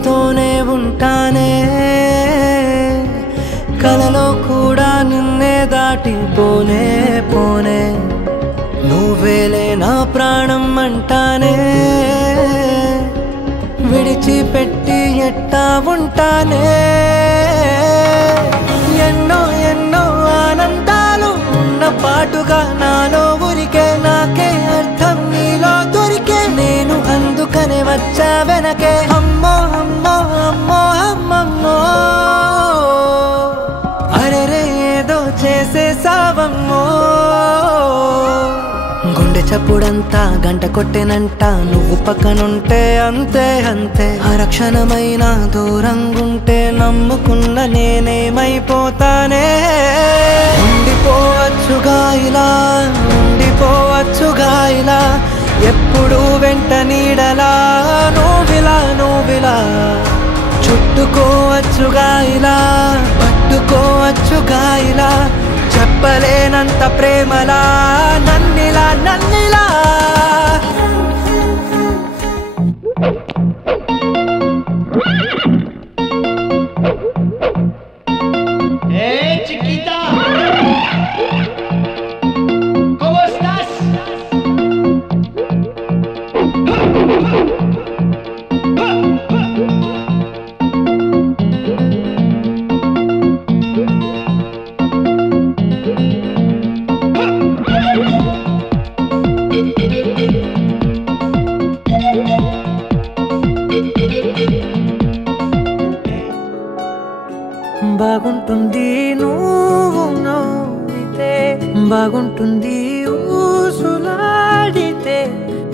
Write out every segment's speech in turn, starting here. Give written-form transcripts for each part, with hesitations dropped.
నీతోనే ఉంటానే కలలో కూడా నిన్నే దాటిపోనే పోనే నువ్వేలే నా ప్రాణం అంటానే విడిచిపెట్టి ఎట్టా ఉంటానే ఎన్నో ఎన్నో ఆనందాలు ఉన్న పాటుగా నాలో ఊరికే నాకే అర్థం నీలో దొరికే నేను అందుకనే వచ్చా వెనకే అమ్మో అమ్మో అమ్మో అమ్మమ్మో అరెరే ఏదో చేసేసావమ్మో గుండె చప్పుడంతా గంట కొట్టెనంట నువ్వు పక్కనుంటే అంతే అంతే అరక్షణమైన దూరంగుంటే నమ్ముకున్న నేనేమైపోతానే ఉండిపోవచ్చుగా ఇలా ఎప్పుడు వెంట నీడలా నువ్విలా చుట్టుకోవచ్చుగా ఇలా పట్టుకోవచ్చుగా ఇలా చెప్పలేనంత ప్రేమలా నన్నిలా chiquita, ¿cómo estás? బాగుంటుంది నువ్వు నవ్వితే బాగుంటుంది ఊసులాడితే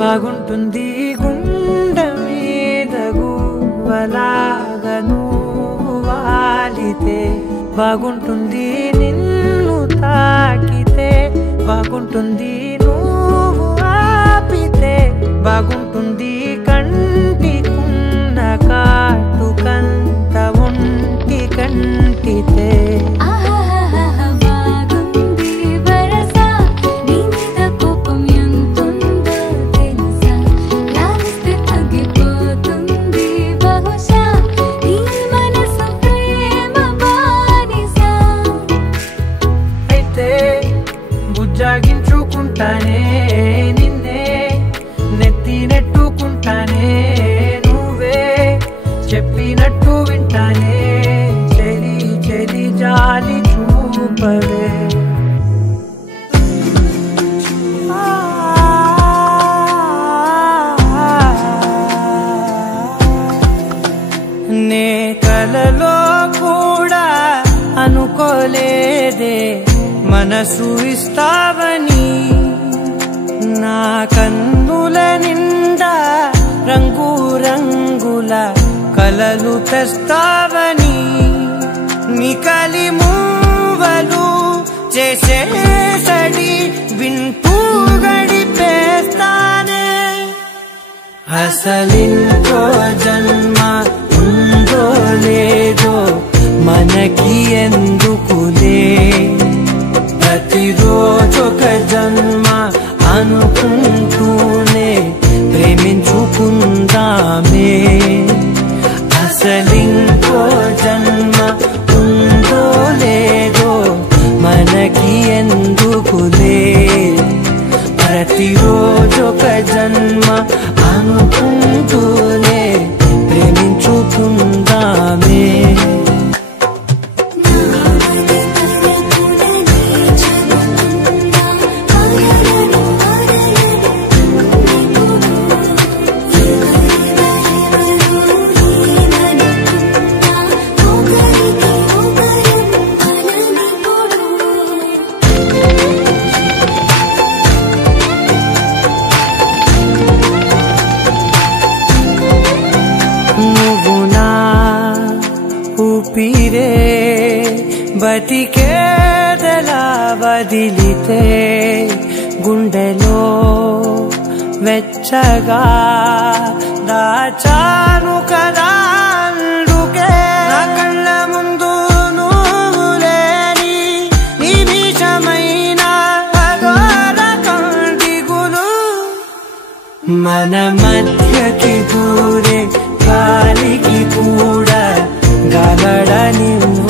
బాగుంటుంది గుండె మీద గువ్వలాగా నువ్వు వాలితే బాగుంటుంది నిన్ను తాకితే బాగుంటుంది నువ్వు ఆపితే బాగుంటుంది కంటికున్న కాటుకంత ఒంటి కంటితే జాగించుకుంటానే నిన్నే నెత్తి నెట్టుకుంటానే నువ్వే చెప్పినట్టు వింటానే చెలి చెలి జాలి చూపవే నే కలలో కూడా అనుకోలేదే మనసు ఇస్తావని నా కన్నుల నిండా రంగు రంగుల కలలు తెస్తావని నికలి మూవలు చేసేసడి వింటూ గడిపేస్తానే అసలింకో జన్మ ఉందో లేదో మనకి ఎందుకులే ప్రతిరోజొక జన్మ అనుకుంటూనే ప్రేమించుకుందామే అసలింకో జన్మ ఉందో లేదో మనకి ఎందుకులే ప్రతిరోజొక జన్మ అనుకుంటూనే ప్రేమించుకుందామే ఊపిరే బతికేదలా వదిలితే గుండెలో వెచ్చగా దాచాను కదా అందుకే నా కళ్ళ ముందు నువ్వు లేని నిమిషమైన అఘోర కంటిగులు మన మధ్యకి దూరే గాలికి కూడా గలడనివ్వొద్దే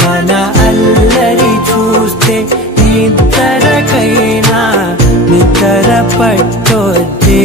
మన అల్లరి చూస్తే నిద్రకైనా నిద్ర పట్టొద్దే